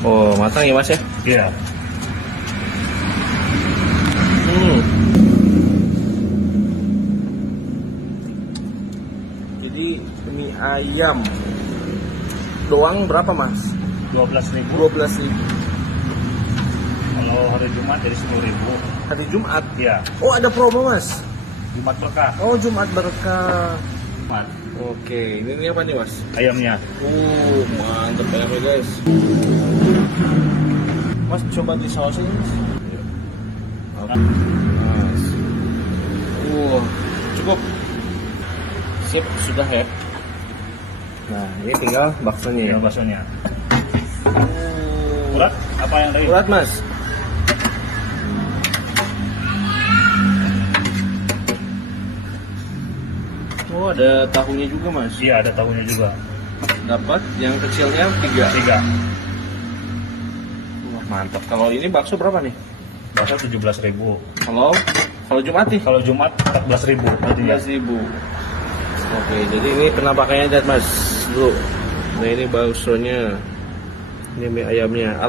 Oh, matang ya Mas ya? Iya. Jadi mie ayam doang berapa Mas? 12.000. 12.000. Kalau hari Jumat jadi 10.000. Hari Jumat? Iya. Oh, ada promo Mas? Jumat berkah. Oh, Jumat berkah. Jumat. Oke, ini apa nih Mas? Ayamnya. Mantap ayamnya guys. Mas coba di sausnya Mas. Oke. Mas. Cukup. Sip, sudah ya. Nah, ini tinggal baksonya ya. Tinggal baksonya. Urat apa yang tadi? Urat Mas. Oh, ada tahunya juga Mas. Iya, ada tahunya juga. Dapat yang kecilnya 3. 3. Wah, mantap. Kalau ini bakso berapa nih? Bakso 17.000. Kalau Jumat nih? Kalau Jumat 14.000. 14.000. Oke, jadi ini penampakannya lihat Mas dulu. Nah, ini baksonya. Ini mie ayamnya.